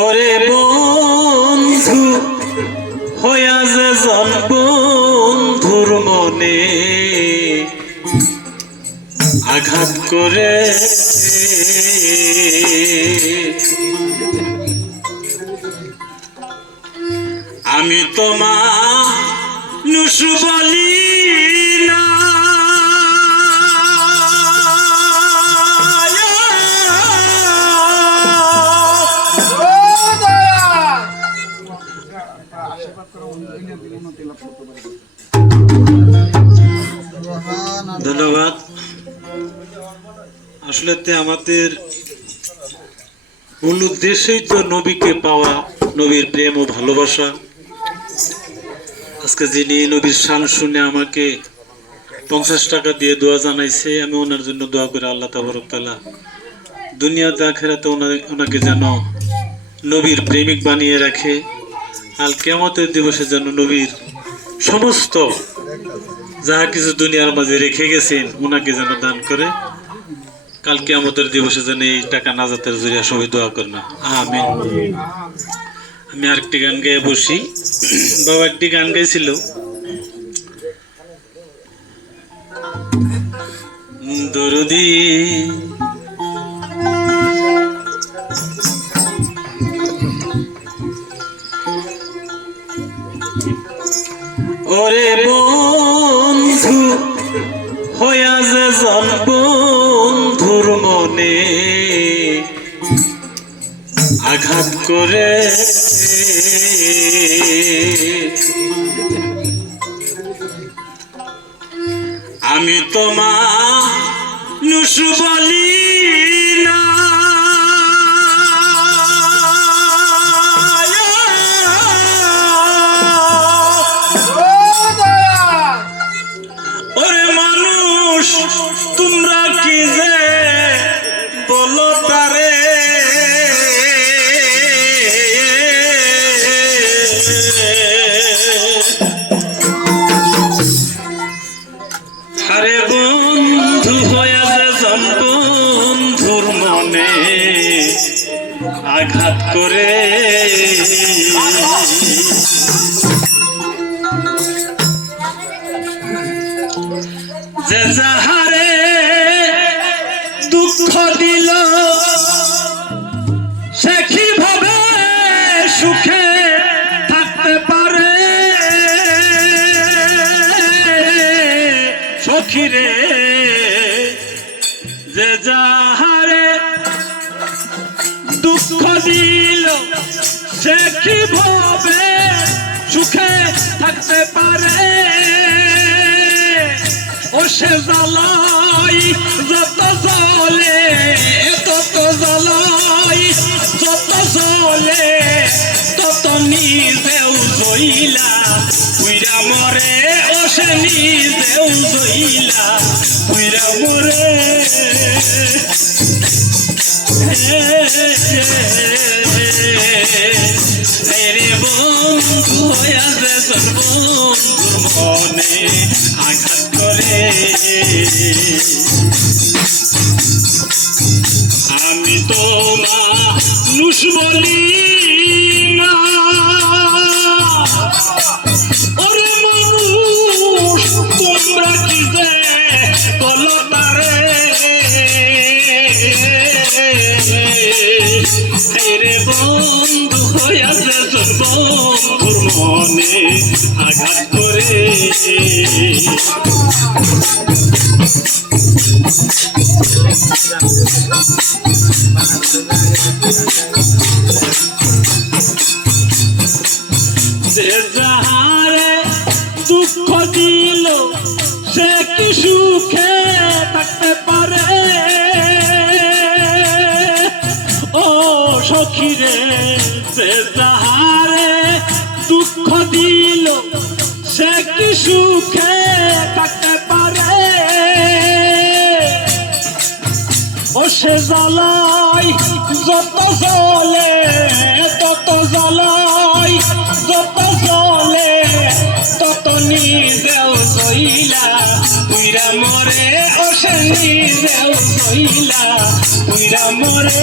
ওরে বন্ধু হইয়া যে বন্ধুর মনে আঘাত করে। আমি তোমা নুসু বলি ধন্যবাদ। আসলে আমাদের মূল উদ্দেশ্যই তো নবীকে পাওয়া নবীর প্রেম ও ভালোবাসা। আজকে যিনি নবীর শান শুনে আমাকে পঞ্চাশ টাকা দিয়ে দোয়া জানাইছে, আমি ওনার জন্য দোয়া করে, আল্লাহ তাবরকতালা দুনিয়াতে আখেরাতে ওনা- ওনাকে যেন নবীর প্রেমিক বানিয়ে রাখে। আল কেমতের দিবসে যেন নবীর সমস্ত যাহা কিছু দুনিয়ার মাঝে রেখে গেছেন ওনাকে যেন দান করে। কালকে আমাদের দিবসে যেন এই টাকা নাজাতের জরিয়া সবাই দোয়া করে না। আমিন। আমি আরেকটি গান গেয়ে বসি। বাবা একটি গান গাইছিল। দরদি ওরে বন্ধু হয়া যে জন বন্ধুর মনে। আঘাত করে আমি তোমা আরে বন্ধু হয়ে মনে আঘাত যে যাহারে দুঃখ দিল সখিরে যে যাহারে দুঃখ দিল, সে কীভাবে সুখে থাকতে পারে? ও সে জ্বালাই, যত জলে তত জ্বালাই, যত জলে তত নিজেও জইলা পুইরা মরে, ও সে নিজেও জইলা Survival. মনে আঘাত করে। যাহারে দুঃখ দিল, সে কি সুখে থাকতে পারে? ও সখিরে, যে যাহারে দুঃখ দিল, সে কি সুখে থাকতে পারে? ও সে জ্বালাই, যত জলে তত জ্বালাই, যত জলে তত নিজেও জইলা পুইরা মরে, ও সে নিজেও জইলা পুইরা মরে।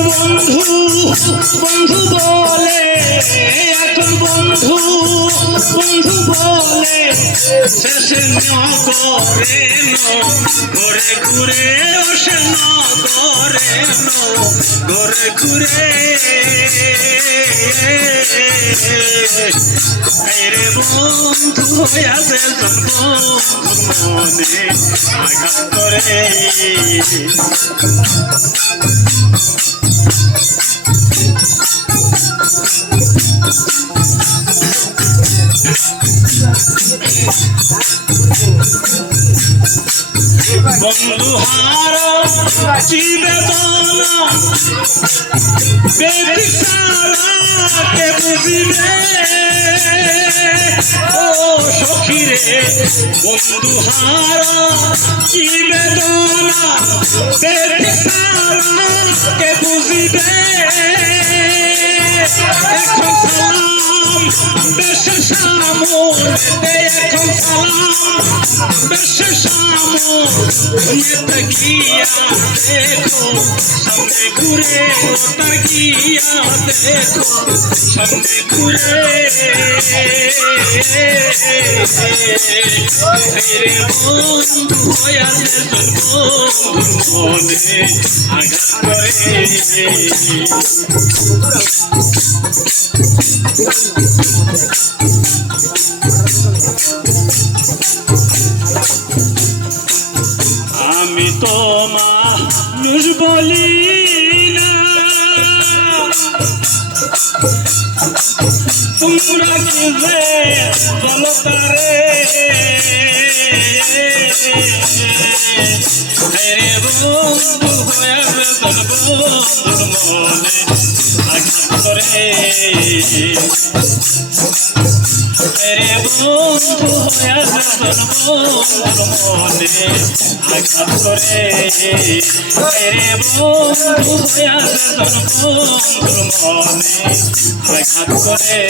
বন্ধু বন্ধু বলে এখন বন্ধু বন্ধু বলে শেষে নগরে ঘরে ঘুরে ওসে নগরে ঘরে ঘুরে রে বন্ধু বন্ধুর মনে আঘাত করে বন্ধু হার জীবেদনা বেবি সারাকে বুঝিবে ও সখী রে বন্ধু হার জীবেদনা বেবি সারাকে বুঝিবে এখন সালাম বেশে সামনে এখন সালাম বেশে সামনে গিয়া দেখো সামনে ঘুরে তার গিয়া দেখো সামনে ঘুরে রে বন্ধু হয়াছে তোর বন্ধুর মনে তোমরা কি যে বলো তারে রে বন্ধু হয়ে বন্ধুর মনে আঘাত করে রে বন্ধু মনে আঘাত করে রে বন্ধু মনে আঘাত করে